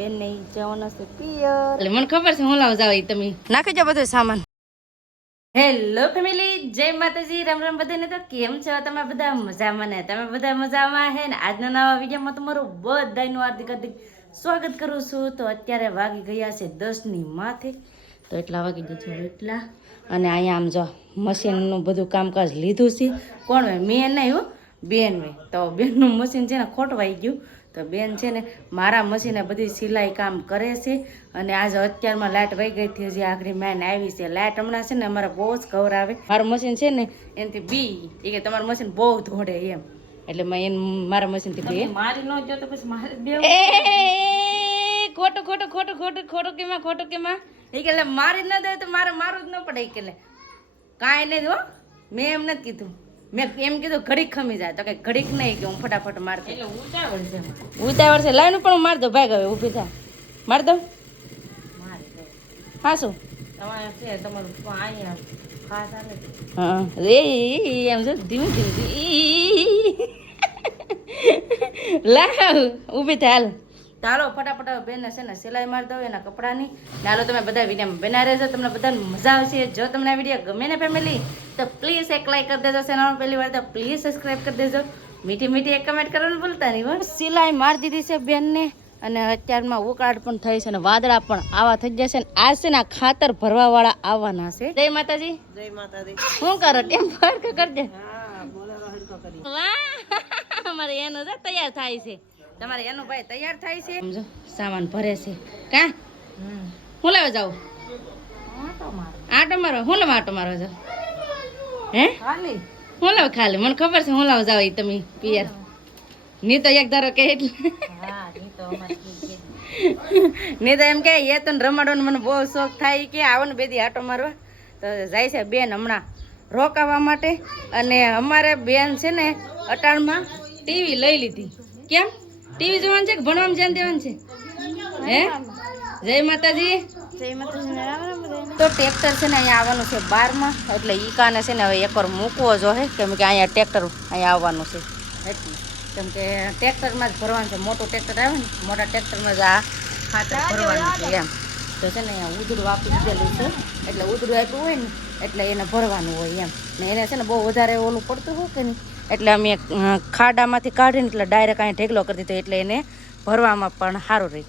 બેન ને જવાના છે પિયર. એટલે મને ખબર છે હું લાવ જાવ તમે નાખી જાવ બધું સામાન. હેલો ફેમિલી, જય માતાજી, રામ રામ બધાને. તો કેમ છો તમે બધા? મજામાં ને? તમે બધા મજામાં હે ને? આજના નવા વિડીયોમાં તમારું બધાનું હાર્દિક હાર્દિક સ્વાગત કરું છું. તો અત્યારે વાગી ગયા છે 10 ની માથે. તો એટલા વાગી જજો એટલા. અને અહીંયા આમ જો મશીનનું બધું કામકાજ લીધું છે. કોણ હોય? મેં નહીં હો, બેન હોય. તો બેનનું મશીન છે ને ખોટવાઈ ગયું. તો બેન છે ને મારા મશીને બધી સિલાઈ કામ કરે છે. અને આજે અત્યારમાં લાઇટ વહી ગઈ હતી, હજી આખરી મેન આવી છે. લાઇટ હમણાં છે ને અમારે બહુ જ ખબર આવે. મારું મશીન છે ને એનાથી બી એ કે તમારું મશીન બહુ ધોડે એમ. એટલે મેં એને મારા મશીનથી બી મારી ન જો તો પછી મારે બે ખોટું ખોટું ખોટું ખોટું ખોટું કેમાં ખોટું કેમાં એ કે મારી ન દે તો મારે મારું જ ન પડે. એ કે કાંઈ નહીં હો, મેં એમ નથી કીધું. મેં એમ કીધું ઘડીક ખમી જાય. તો કઈ ઘડીક નહીં કે હું ફટાફટ મારતો. એટલે ઉતાવળ છે લાઈન પણ હું મારી દઉં. ભાઈ હવે ઊભી થાય મારી દઉં. હા શું હા રે એમ છે ધીમે ધીમે લાવ ઊભી થાય. હાલ ચાલો ફટાફટ બેન છે ને સિલાઈ મારી દઉં એના કપડાની. ચાલો તમે બધા વિડીયોમાં બના રહેજો, તમને બધાને મજા આવશે. જો તમને આ વિડીયો ગમે ને ફેમિલી તો પ્લીઝ એક લાઈક કરી દેજો. ચેનલ પહેલી વાર તો પ્લીઝ સબસ્ક્રાઈબ કરી દેજો. મીઠી મીઠી એક કમેન્ટ કરવાનું ભૂલતા નહીં. બસ સિલાઈ મારી દીધી છે બેનને. અને અત્યારમાં ઉકાળ પણ થઈ છે ને વાદળા પણ આવા થઈ જશે ને. આજ છે ને ખાતર ભરવા વાળા આવવાના છે. જય માતાજી. જય માતાજી. શું કરો ટેમ ફરક કરજે. વાહ અમારે એનો તૈયાર થાય છે. તમારે એનો ભાઈ તૈયાર થાય છે. સમજો સામાન ભરે છે. કા હું લેવા જાઉં? આટો મારો. હું લેવા આટો મારો જાવ? હે ખાલી હું લેવા? ખાલી મને ખબર છે હું લાવ જાવ. એ તમે પિયર ની તો એક ધારો કે એટલે નહીં તો એમ કે એ તો રમાડવાનો મને બહુ શોખ થાય કે આવો ને બેદી આટો મારવા. તો જાય છે બેન હમણાં રોકાવા માટે. અને અમારે બેન છે ને અટાણમાં ટીવી લઈ લીધી. કેમ ટીવી જોવાનું છે કે ભણવામાં ધ્યાન દેવાનું છે? હે જય માતાજી. જય માતાજી. તો ટ્રેક્ટર છે ને અહીંયા આવવાનું છે 12માં. એટલે ઈ કાને છે ને હવે એકવાર મૂકવો જોઈએ. કેમ કે અહીંયા ટ્રેક્ટર અહીંયા આવવાનું છે એટલે. કેમ કે ટ્રેક્ટરમાં જ ભરવાનું છે. મોટું ટ્રેક્ટર આવે ને મોટા ટ્રેક્ટરમાં જ આ ખાતર ભરવાનું છે એમ. તો છે ને અહીંયા ઉધડું આપી દીધેલું છે. એટલે ઉધડું આપ્યું હોય ને એટલે એને ભરવાનું હોય એમ. ને એને છે ને બહુ વધારે ઓલું પડતું હોય કે નહીં એટલે અમે ખાડામાંથી કાઢીને એટલે ડાયરેક્ટ અહીંયા ઢેગલો કરી દીધો. એટલે એને ભરવામાં પણ સારું રહે.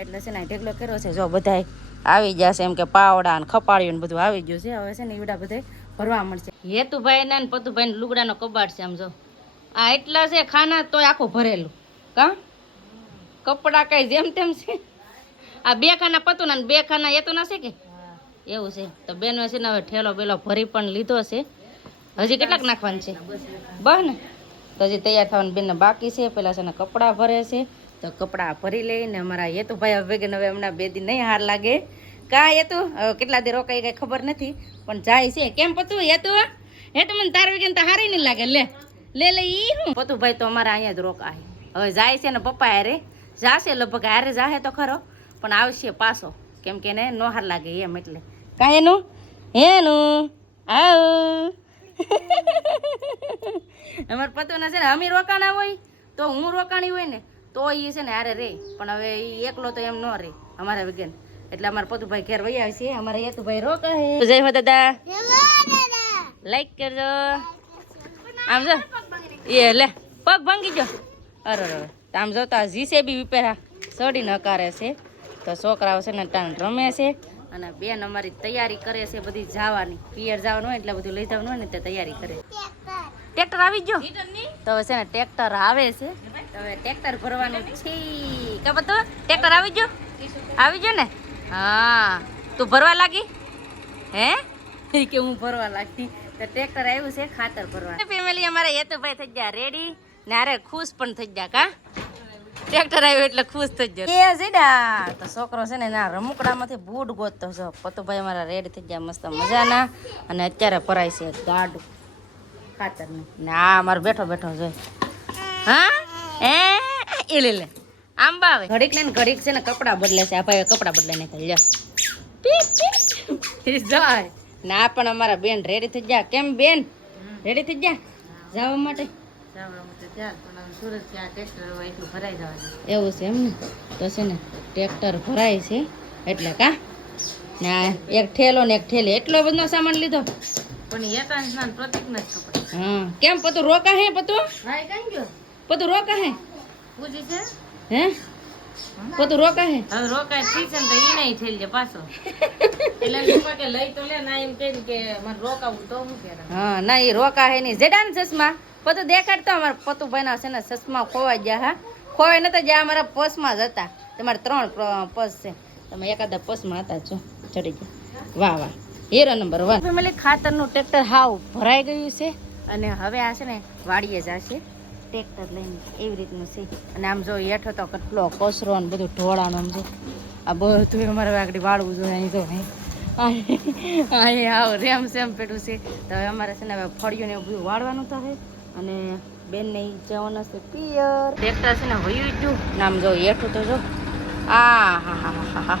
એટલે છે ને ઢેગલો કર્યો છે. જો બધાય આવી જશે એમ કે પાવડા ને ખપાળીઓ ને બધું આવી ગયું છે. હવે છે ને એવડા બધા ભરવા મળશે. હેતુભાઈ ને પતુભાઈ ને લુગડાનો કબાટ છે. આમ જો આ એટલા છે ખાના તોય આખું ભરેલું. કા કપડા કઈ જેમ તેમ છે. આ 2 ખાના પતુના ને 2 ખાના હેતુના છે કે એવું છે. તો બેન છે ને હવે ઠેલો બેલો ભરી પણ લીધો છે. હજી કેટલાક નાખવાનું છે? બસ ને તો હજી તૈયાર થવાનું બેનને બાકી છે. પેલા છે ને કપડાં ભરે છે. તો કપડાં ભરી લઈને અમારા હેતુભાઈ ભેગન હવે હમણાં 2 દી નહીં હાર લાગે. કા હેતુ કેટલા દી રોકાઈ કઈ ખબર નથી પણ જાય છે. કેમ પતું હેતુ? હેતુ મને તાર વેગન તો હારી નહીં લાગે. લે લે લે ઈ હું પતુભાઈ તો અમારા અહીંયા જ રોકાય. હવે જાય છે ને પપ્પા હારે જાશે લગભગ. હારે જાહે તો ખરો પણ આવશે પાછો. કેમ કે એને નો હાર લાગે એમ. એટલે કાંઈ એનું હેનું આવ અમારે પતુના છે ને અમે રોકાણા હોય તો હું રોકાણી હોય ને તો એ છે ને હારે રે. પણ હવે એ એકલો તો એમ ન રહે અમારા વિગન. એટલે અમારા પતુભાઈ ઘેર વહી આવે છે. અમારા હેતુભાઈ રોકાય. જય હો દાદા. લાઈક કરજો. આમ જો એ લે પગ ભાંગી ગયો. અરે અરે આમ જોતા જીસેબી વિપેરા સડીને હકારે છે. તો છોકરાઓ છે ને ટાણ રમે છે. અને બેન અમારી તૈયારી કરે છે બધી જવાની. પિયર જવાનું હોય એટલે બધું લઈ જવાનું હોય ને તે તૈયારી કરે. ટ્રેક્ટર આવી ગયો તો છે ને ટ્રેક્ટર આવે છે. હવે ટ્રેક્ટર ભરવાનું છે. ખબર તો ટ્રેક્ટર આવી ગયો? આવી ગયો ને? હા તું ભરવા લાગી? હે કે હું ભરવા લાગી? તો ટ્રેક્ટર આવ્યું છે ખાતર ભરવા. ફેમિલી અમારે હેતુભાઈ થઈ ગયા રેડી ને અરે ખુશ પણ થઈ ગયા. કા ટ્રેક્ટર આવ્યું એટલે ખુશ થઈ ગયા. એ જીડા તો છોકરો છે ને ના રમકડામાંથી બૂટ ગોતતો છે. પતુભાઈ અમારા રેડી થઈ ગયા મસ્ત મજાના. અને અત્યારે ભરાય છે ગાડું ખાતરનું ને આ અમારો બેઠો બેઠો જોઈ. હા એ લે લે આંબા આવે ઘડીક લઈને ઘડીક છે ને કપડાં બદલે છે. આ ભાઈ કપડાં બદલે ને ખાલી જાય ને. આ પણ અમારા બેન રેડી થઈ ગયા. કેમ બેન રેડી થઈ ગયા જવા માટે? એવું છે એમ ને? તો છે ને ટ્રેક્ટર ભરાય છે એટલે કા ને આ એક ઠેલો ને એક ઠેલી એટલો બધો સામાન લીધો પણ એકાંશના પ્રતિકને જ ખબર. હા કેમ પતું રોકા હે પતું ભાઈ કઈ ગયો પતું રોકા હે પૂછી છે હે પતું રોકા હે હવે રોકાય થઈ છે ને તો ઈ નહીં થઈ જાય પાછો એટલે એમ પપ્પા કે લઈ તો લે ના એમ કહે કે મને રોકાવું તો હું કે હા ના એ રોકા હે નહીં જેડાન ચશ્મા પતું દેખાડતો અમારા પતુભાઈના છે ને ચશ્મા ખોવાઈ ગયા હા ખોવાઈ નતા જ્યાં અમારા પર્સમાં જ હતા તમારે 3 પર્સ છે તમે એકાદા પર્સમાં હતા છો ચડી ગયા વાહ વાહ હીરો નંબર 1 ફેમિલી ખાતરનું ટ્રેક્ટર હાવ ભરાઈ ગયું છે અને હવે આ છે ને વાડીએ જશે ટ્રેક્ટર લઈને એવી રીતનું છે અને આમ જો હેઠો તો કેટલો કચરો ને બધું ઢોળાનું આમ જો આ બધું અમારે આગળ વાળવું જોઈએ અહીં જો અહીં આવ રેમ સેમ પેટું છે તો હવે અમારે છે ને હવે ફળિયું ને એવું બધું વાળવાનું થશે અને બેનને ઈ જવાનું છે પિયર ટ્રેક્ટર છે ને વયું ગયું નામ જો હેઠું તો જો આ હા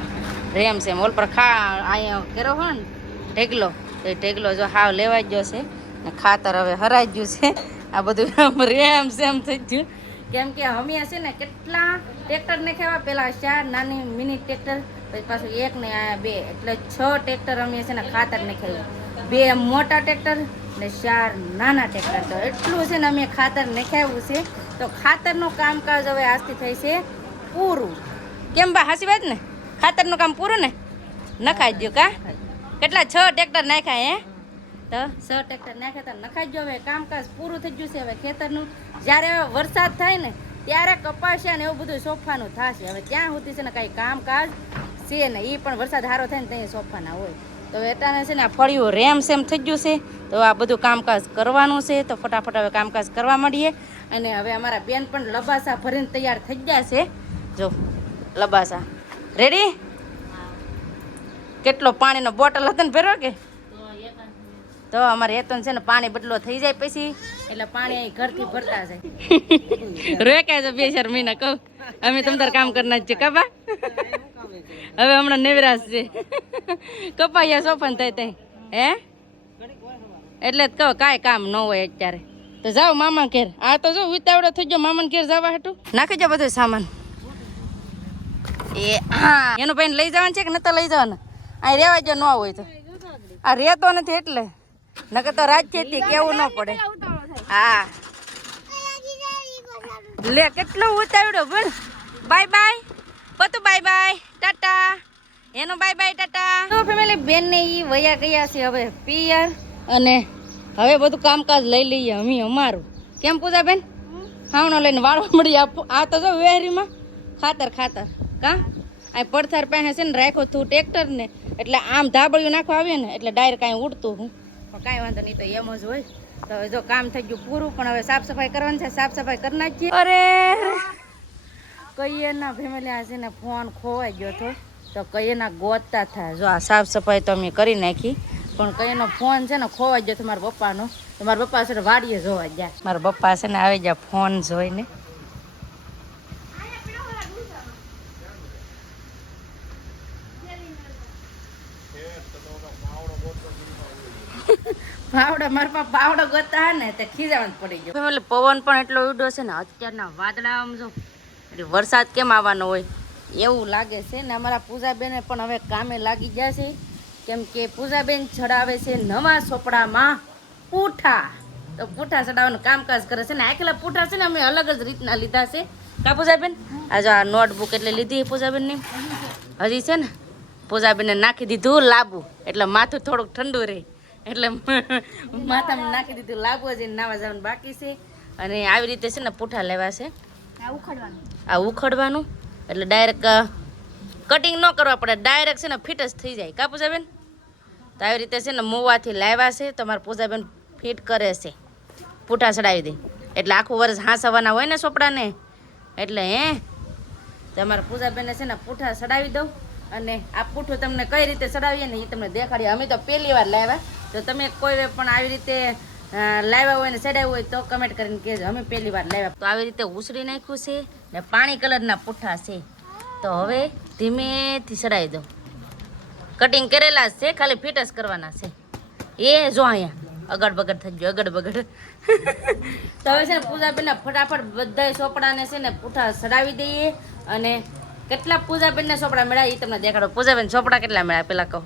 રેમ સેમ ઓલ પર ખા અહીંયા કેરો હોય ને ઢેગલો તો એ ઢેગલો જો હાવ લેવાઈ ગયો છે ને ખાતર હવે હરાઈ ગયું છે આ બધું રેમ સેમ થઈ ગયું કેમ કે અમે છે ને કેટલા ટ્રેક્ટર ને ખેવા પેલા 4 નાની મિની ટ્રેક્ટર પછી પાછું 1 ને આ 2 એટલે 6 ટ્રેક્ટર અમે છે ને ખાતર ને ખેવ્યું 2 મોટા ટ્રેક્ટર ને 4 નાના ટ્રેક્ટર તો એટલું છે ને અમે ખાતર નખાવ્યું છે તો ખાતરનું કામકાજ હવે આજથી થઈ છે પૂરું કેમ બા હાસી વાત ને ખાતરનું કામ પૂરું ને નખાઈ ગયું કા કેટલા 6 ટ્રેક્ટર નાખ્યા હે તો 6 ટ્રેક્ટર નાખ્યા તો નખાઈ ગયો હવે કામકાજ પૂરું થઈ ગયું છે હવે ખેતરનું જ્યારે વરસાદ થાય ને ત્યારે કપાસિયા ને એવું બધું સોફાનું થશે હવે ત્યાં સુધી છે ને કાંઈ કામકાજ છે ને એ પણ વરસાદ સારો થાય ને ત્યાં સોફાના હોય તો એટાને છે ને આ ફળિયું રેમ સેમ થઈ ગયું છે તો આ બધું કામકાજ કરવાનું છે તો ફટાફટ હવે કામકાજ કરવા માંડીએ અને હવે અમારા બેન પણ લબાસા ભરીને તૈયાર થઈ ગયા છે જો લબાસા રેડી કેટલો પાણીનો બોટલ હતો ને ભેરો કે તો અમારે એતન છે ને પાણી બદલો થઈ જાય પછી એટલે પાણી અહીં ઘરથી ભરતા જાય રેકાય છે 2-4 મહિના કહું અમે તમ તાર કામ કરનાર છે કબા હવે હમણાં નેવરાશ છે કપાયા સોફન થાય ત્યાં હે એટલે જ કહો કાંઈ કામ ન હોય અત્યારે તો જાઓ મામા ઘેર આ તો જો ઉતાવળો થઈ ગયો મામાને ઘેર જવા હાટું નાખી જાઓ બધું સામાન એ હા એનું ભાઈને લઈ જવાનું છે કે નતા લઈ જવાના અહીં રેવા જો ન હોય તો આ રહેતો નથી એટલે નકર તો રાજ્યથી કેવું ન પડે હા લે કેટલો ઉતાવળો બોલ બાય બાય પતું બાય બાય ટાટા એનો બાય બાય ટાટા તો ફેમિલી બેન ને ઈ વયા ગયા છે હવે પિયર અને હવે બધું કામકાજ લઈ લઈએ અમે અમારું કેમ પૂજા બેન હાવણો લઈને વાળવા મળી આ તો જો વેહરીમાં ખાતર કા આ પડથાર પાસે છે ને રાખ્યો તું ટ્રેક્ટર ને એટલે આમ ધાબળિયું નાખવા આવીએ ને એટલે ડાયરેક્ટ કાંઈ ઉડતું હું પણ કાંઈ વાંધો નહીં તો એમ જ હોય તો હવે જો કામ થઈ ગયું પૂરું પણ હવે સાફ સફાઈ કરવાની છે સાફ સફાઈ કરી નાખીએ અરે કઈએ ના ફેમિલી આ છે ને ફોન ખોવાઈ ગયો હતો તો કઈએ ના ગોતતા થાય જો આ સાફ સફાઈ તો અમે કરી નાખી પણ કઈનો ફોન છે ને ખોવાઈ ગયો હતો મારા પપ્પાનો તો મારા પપ્પા છે ને વાડીએ જોવા ગયા મારા પપ્પા છે ને આવી ગયા ફોન જોઈને પાવડો મારા પપ્પા પાવડો ગોતા ને તે ખીજાવાનું પડી ગયો એટલે પવન પણ એટલો ઉડ્યો છે ને અત્યારના વાદળા આમ જો એટલે વરસાદ કેમ આવવાનો હોય એવું લાગે છે ને અમારા પૂજાબેને પણ હવે કામે લાગી ગયા છે કેમ કે પૂજાબેન ચડાવે છે નવા સોપડામાં પૂઠા તો પૂઠા ચડાવવાનું કામકાજ કરે છે ને આખેલા પૂઠા છે ને અમે અલગ જ રીતના લીધા છે કા પૂજાબેન આ જો આ નોટબુક એટલે લીધી પૂજાબેનની હજી છે ને પૂજાબેને નાખી દીધું લાંબુ એટલે માથું થોડુંક ઠંડુ રહે એટલે માથામાં નાખી દીધું લાંબુ જ નાવા જવાનું બાકી છે અને આવી રીતે છે ને પૂઠા લેવા છે આ ઉખડવાનું એટલે ડાયરેક્ટ કટિંગ ન કરવા પડે ડાયરેક્ટ છે ને ફિટ જ થઈ જાય કા પૂજાબેન તો આવી રીતે છે ને મોવાથી લાવ્યા છે તો મારા પૂજાબેન ફિટ કરે છે પૂઠા ચડાવી દે એટલે આખું વર્ષ હાંસવાના હોય ને ચોપડાને એટલે તો અમારા પૂજાબેને છે ને પૂઠા ચડાવી દઉં અને આ પૂઠું તમને કઈ રીતે ચડાવીએ ને એ તમને દેખાડીએ અમે તો પહેલી વાર લાવ્યા તો તમે કોઈ પણ આવી રીતે લાવ્યા હોય ને ચડાવ્યું હોય તો કમેન્ટ કરીને કહેજો અમે પહેલી વાર લાવ્યા તો આવી રીતે ઉસળી નાખ્યું છે ને પાણી કલરના પૂઠા છે તો હવે ધીમેથી ચડાવી દઉં કટિંગ કરેલા છે ખાલી ફિટ જ કરવાના છે એ જો અહીંયા અગડ બગડ થઈ ગયો અગડ બગડ તો હવે છે ને પૂજાબેનના ફટાફટ બધા ચોપડાને છે ને પૂઠા ચડાવી દઈએ અને કેટલા પૂજાબેન ને ચોપડા મળ્યા એ તમને દેખાડો. પૂજાબેન ચોપડા કેટલા મળ્યા પેલા કહો.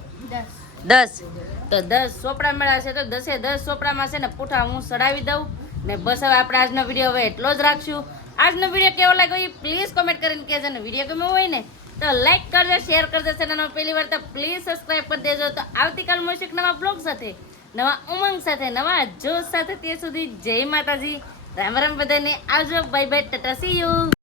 10. તો 10 ચોપડા મળ્યા છે તો 10 ચોપડામાં છે ને પૂઠા હું ચડાવી દઉં ને બસ. હવે આપણે આજનો વિડીયો હવે એટલો જ રાખશું. આજનો વિડીયો કેવો લાગ્યો એ પ્લીઝ કોમેન્ટ કરીને કહેજો ને વિડીયો ગમ્યો હોય ને તો લાઈક કરજો, શેર કરજો. ચેનલમાં પહેલી વાર તો પ્લીઝ સબસ્ક્રાઈબ કરી દેજો. તો આવતીકાલ મળશે એક નવા બ્લોગ સાથે, નવા ઉમંગ સાથે, નવા જોશ સાથે. તે સુધી જય માતાજી, રામ રામ બધાને. આવજો, by bye, Tata, C you.